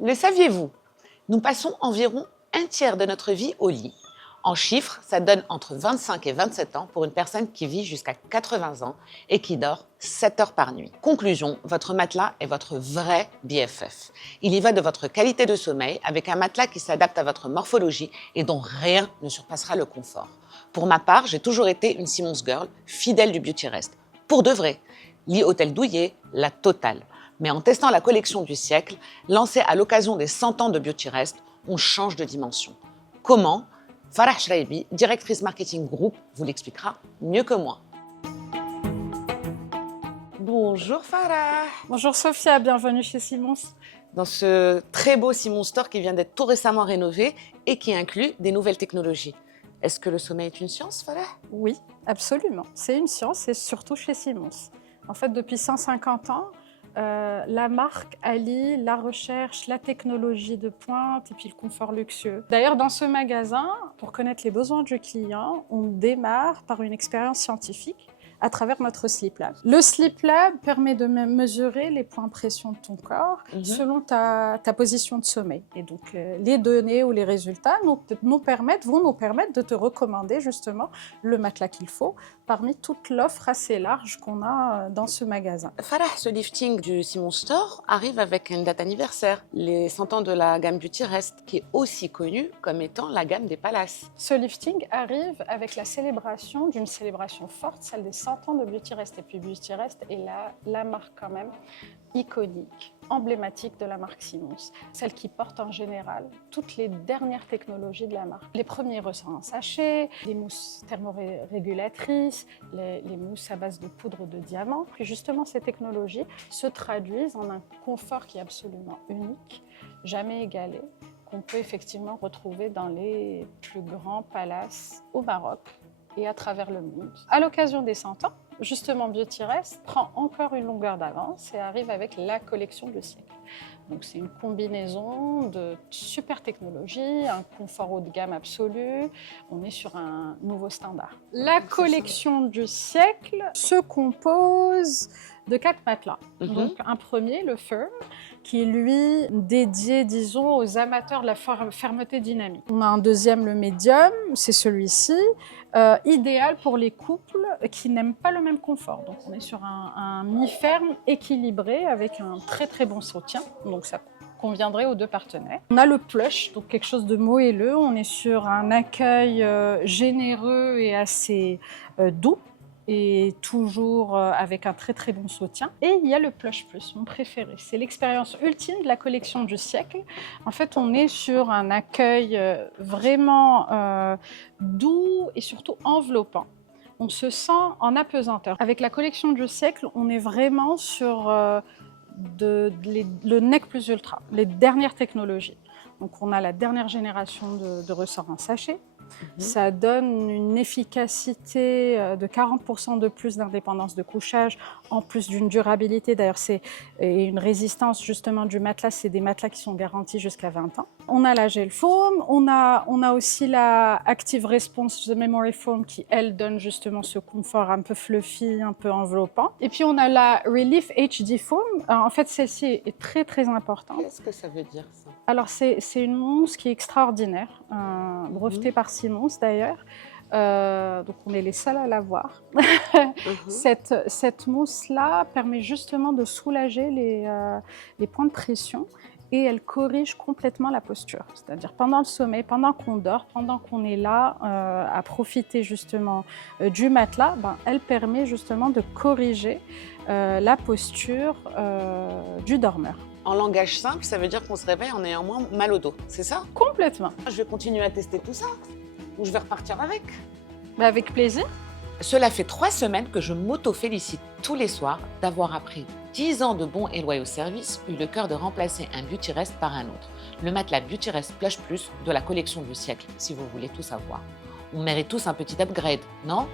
Le saviez-vous? Nous passons environ un tiers de notre vie au lit. En chiffres, ça donne entre 25 et 27 ans pour une personne qui vit jusqu'à 80 ans et qui dort 7 heures par nuit. Conclusion, votre matelas est votre vrai BFF. Il y va de votre qualité de sommeil avec un matelas qui s'adapte à votre morphologie et dont rien ne surpassera le confort. Pour ma part, j'ai toujours été une Simons Girl, fidèle du Beautyrest. Pour de vrai, lit hôtel douillet, la totale. Mais en testant la collection du siècle, lancée à l'occasion des 100 ans de Beautyrest, on change de dimension. Comment? Farah Shraibi, directrice marketing groupe, vous l'expliquera mieux que moi. Bonjour Farah. Bonjour Sophia, bienvenue chez Simons. Dans ce très beau Simons Store qui vient d'être tout récemment rénové et qui inclut des nouvelles technologies. Est-ce que le sommeil est une science, Farah? Oui, absolument. C'est une science et surtout chez Simons. En fait, depuis 150 ans, la marque allie la recherche, la technologie de pointe et puis le confort luxueux. D'ailleurs, dans ce magasin, pour connaître les besoins du client, on démarre par une expérience scientifique à travers notre Sleep Lab. Le Sleep Lab permet de mesurer les points de pression de ton corps selon ta position de sommeil. Et donc, les données ou les résultats vont nous permettre de te recommander justement le matelas qu'il faut parmi toute l'offre assez large qu'on a dans ce magasin. Farah, ce lifting du Simons Store arrive avec une date anniversaire, les 100 ans de la gamme Beautyrest, qui est aussi connue comme étant la gamme des palaces. Ce lifting arrive avec la célébration d'une célébration forte, celle des 100 ans de Beautyrest. Et puis Beautyrest est la marque quand même iconique, emblématique de la marque Simons, celle qui porte en général toutes les dernières technologies de la marque. Les premiers ressorts en sachet, les mousses thermorégulatrices, les mousses à base de poudre de diamant. Puis justement, ces technologies se traduisent en un confort qui est absolument unique, jamais égalé, qu'on peut effectivement retrouver dans les plus grands palaces au Maroc et à travers le monde. À l'occasion des 100 ans, justement, Beautyrest prend encore une longueur d'avance et arrive avec la collection du siècle. Donc c'est une combinaison de super technologies, un confort haut de gamme absolu. On est sur un nouveau standard. La collection du siècle se compose de 4 matelas. Donc un premier, le Firm, qui est lui dédié, disons, aux amateurs de la fermeté dynamique. On a un deuxième, le Medium, c'est celui-ci, idéal pour les couples qui n'aiment pas le même confort. Donc on est sur un mi-ferme équilibré avec un très très bon soutien. Donc ça conviendrait aux deux partenaires. On a le Plush, donc quelque chose de moelleux. On est sur un accueil généreux et assez doux, et toujours avec un très très bon soutien. Et il y a le Plush Plus, mon préféré. C'est l'expérience ultime de la collection du siècle. En fait, on est sur un accueil vraiment doux et surtout enveloppant. On se sent en apesanteur. Avec la collection du siècle, on est vraiment sur le nec plus ultra, les dernières technologies. Donc on a la dernière génération de ressorts en sachet. Ça donne une efficacité de 40% de plus d'indépendance de couchage, en plus d'une durabilité. D'ailleurs, c'est une résistance justement du matelas. C'est des matelas qui sont garantis jusqu'à 20 ans. On a la Gel Foam, on a aussi la Active Response The Memory Foam qui, elle, donne justement ce confort un peu fluffy, un peu enveloppant. Et puis, on a la Relief HD Foam. En fait, celle-ci est très, très importante. Qu'est-ce que ça veut dire, ça? Alors, c'est une mousse qui est extraordinaire, brevetée par Simons d'ailleurs. Donc, on est les seuls à l'avoir. Cette mousse-là permet justement de soulager les points de pression et elle corrige complètement la posture. C'est-à-dire pendant le sommeil, pendant qu'on dort, pendant qu'on est là à profiter justement du matelas, elle permet justement de corriger la posture du dormeur. En langage simple, ça veut dire qu'on se réveille en ayant moins mal au dos, c'est ça? Complètement. Je vais continuer à tester tout ça, ou je vais repartir avec. Avec plaisir. Cela fait 3 semaines que je m'auto-félicite tous les soirs d'avoir après 10 ans de bons et loyaux services eu le cœur de remplacer un Beautyrest par un autre. Le matelas Beautyrest Plush Plus de la collection du siècle, si vous voulez tout savoir. On mérite tous un petit upgrade, non?